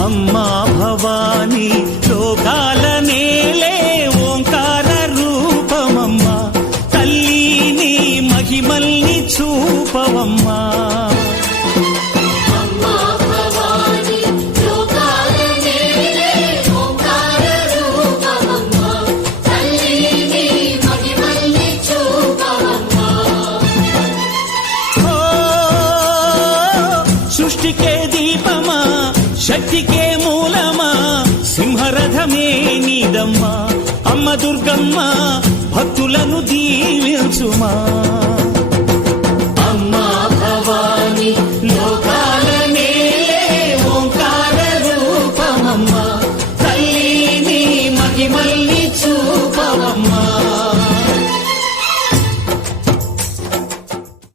అమ్మా భవానీ లోకాల నేలే ఓంకార రూపమమ్మా తల్లి మహిమల్ని చూపవమ్మా సృష్టికే దీపమా శక్తికే మూలమా సింహరథమే నీదమ్మా అమ్మ దుర్గమ్మ భక్తులను దీవించుమా